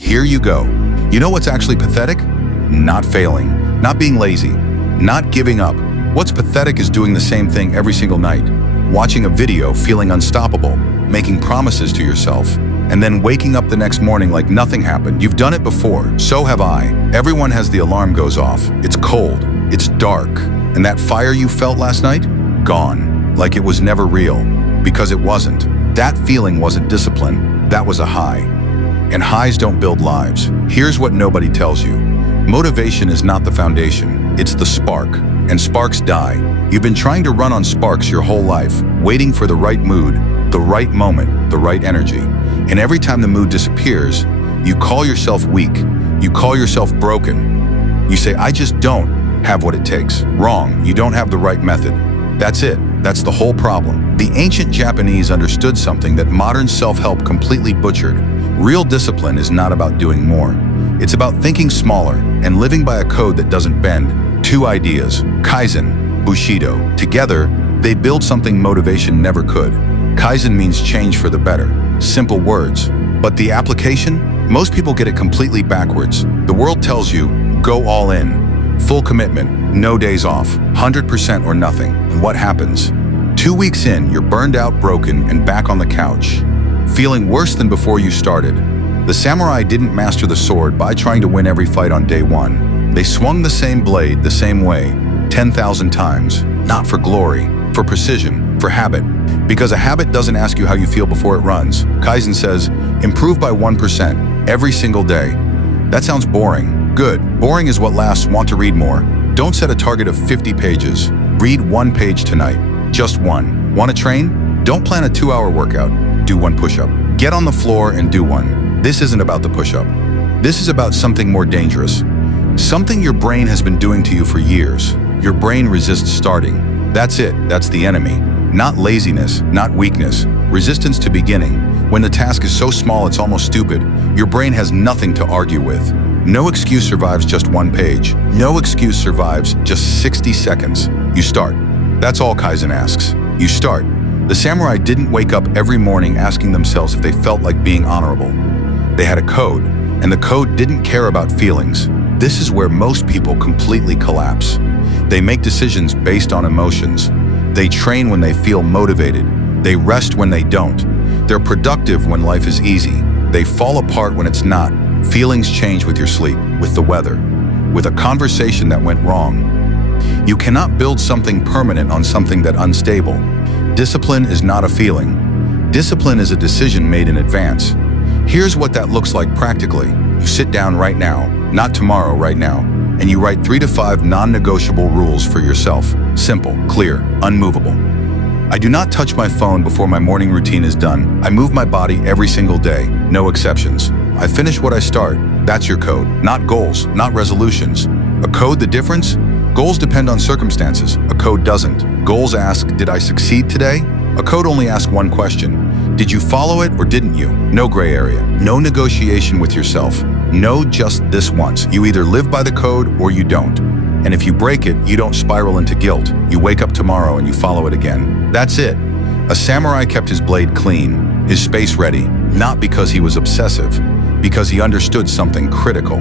Here you go. You know what's actually pathetic? Not failing, not being lazy, not giving up. What's pathetic is doing the same thing every single night. Watching a video, feeling unstoppable, making promises to yourself, and then waking up the next morning like nothing happened. You've done it before, so have I. Everyone has the alarm goes off. It's cold, it's dark, and that fire you felt last night? Gone. Like it was never real. Because it wasn't. That feeling wasn't discipline, that was a high. And highs don't build lives. Here's what nobody tells you. Motivation is not the foundation, it's the spark. And sparks die. You've been trying to run on sparks your whole life, waiting for the right mood, the right moment, the right energy. And every time the mood disappears, you call yourself weak. You call yourself broken. You say, I just don't have what it takes. Wrong, you don't have the right method. That's it. That's the whole problem. The ancient Japanese understood something that modern self-help completely butchered. Real discipline is not about doing more. It's about thinking smaller and living by a code that doesn't bend. Two ideas, Kaizen, Bushido. Together, they build something motivation never could. Kaizen means change for the better. Simple words. But the application? Most people get it completely backwards. The world tells you, go all in. Full commitment, no days off, 100% or nothing. And what happens? 2 weeks in, you're burned out, broken, and back on the couch. Feeling worse than before you started. The samurai didn't master the sword by trying to win every fight on day one. They swung the same blade the same way, 10,000 times. Not for glory, for precision, for habit. Because a habit doesn't ask you how you feel before it runs. Kaizen says, improve by 1% every single day. That sounds boring. Good. Boring is what lasts. Want to read more? Don't set a target of 50 pages. Read 1 page tonight. Just one. Want to train? Don't plan a 2-hour workout. Do 1 push-up. Get on the floor and do one. This isn't about the push-up. This is about something more dangerous. Something your brain has been doing to you for years. Your brain resists starting. That's it. That's the enemy. Not laziness, not weakness. Resistance to beginning. When the task is so small it's almost stupid, your brain has nothing to argue with. No excuse survives just 1 page. No excuse survives just 60 seconds. You start. That's all Kaizen asks. You start. The samurai didn't wake up every morning asking themselves if they felt like being honorable. They had a code, and the code didn't care about feelings. This is where most people completely collapse. They make decisions based on emotions. They train when they feel motivated. They rest when they don't. They're productive when life is easy. They fall apart when it's not. Feelings change with your sleep, with the weather, with a conversation that went wrong. You cannot build something permanent on something that's unstable. Discipline is not a feeling. Discipline is a decision made in advance. Here's what that looks like practically. You sit down right now, not tomorrow, right now, and you write 3 to 5 non-negotiable rules for yourself. Simple, clear, unmovable. I do not touch my phone before my morning routine is done. I move my body every single day, no exceptions. I finish what I start. That's your code. Not goals, not resolutions. A code, the difference? Goals depend on circumstances. A code doesn't. Goals ask, did I succeed today? A code only asks one question. Did you follow it or didn't you? No gray area. No negotiation with yourself. No just this once. You either live by the code or you don't. And if you break it, you don't spiral into guilt. You wake up tomorrow and you follow it again. That's it. A samurai kept his blade clean, his space ready, not because he was obsessive, because he understood something critical.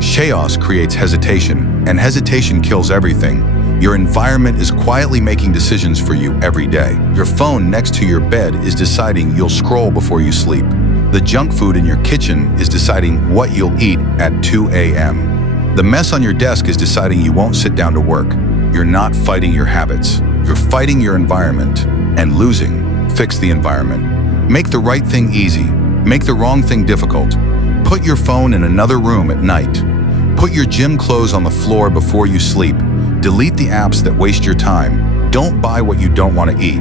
Chaos creates hesitation, and hesitation kills everything. Your environment is quietly making decisions for you every day. Your phone next to your bed is deciding you'll scroll before you sleep. The junk food in your kitchen is deciding what you'll eat at 2 a.m. The mess on your desk is deciding you won't sit down to work. You're not fighting your habits. You're fighting your environment. And losing. Fix the environment. Make the right thing easy. Make the wrong thing difficult. Put your phone in another room at night. Put your gym clothes on the floor before you sleep. Delete the apps that waste your time. Don't buy what you don't want to eat.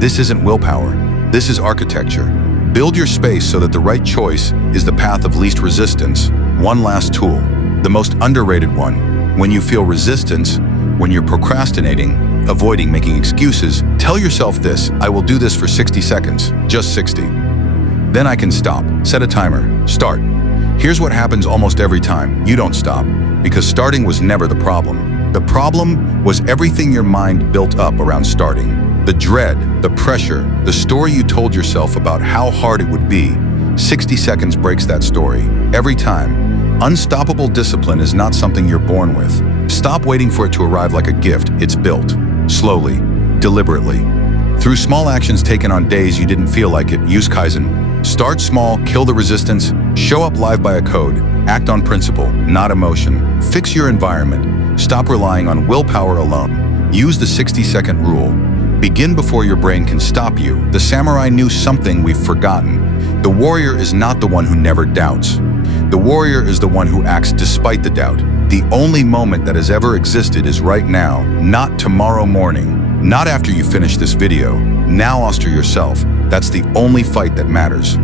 This isn't willpower. This is architecture. Build your space so that the right choice is the path of least resistance. One last tool, the most underrated one. When you feel resistance, when you're procrastinating, avoiding making excuses, tell yourself this: I will do this for 60 seconds, just 60. Then I can stop. Set a timer. Start. Here's what happens almost every time. You don't stop, because starting was never the problem. The problem was everything your mind built up around starting. The dread, the pressure, the story you told yourself about how hard it would be. 60 seconds breaks that story. Every time. Unstoppable discipline is not something you're born with. Stop waiting for it to arrive like a gift. It's built. Slowly. Deliberately. Through small actions taken on days you didn't feel like it. Use Kaizen. Start small, kill the resistance, show up live by a code, act on principle, not emotion. Fix your environment. Stop relying on willpower alone. Use the 60-second rule. Begin before your brain can stop you. The samurai knew something we've forgotten. The warrior is not the one who never doubts. The warrior is the one who acts despite the doubt. The only moment that has ever existed is right now, not tomorrow morning. Not after you finish this video. Now, Oster yourself. That's the only fight that matters.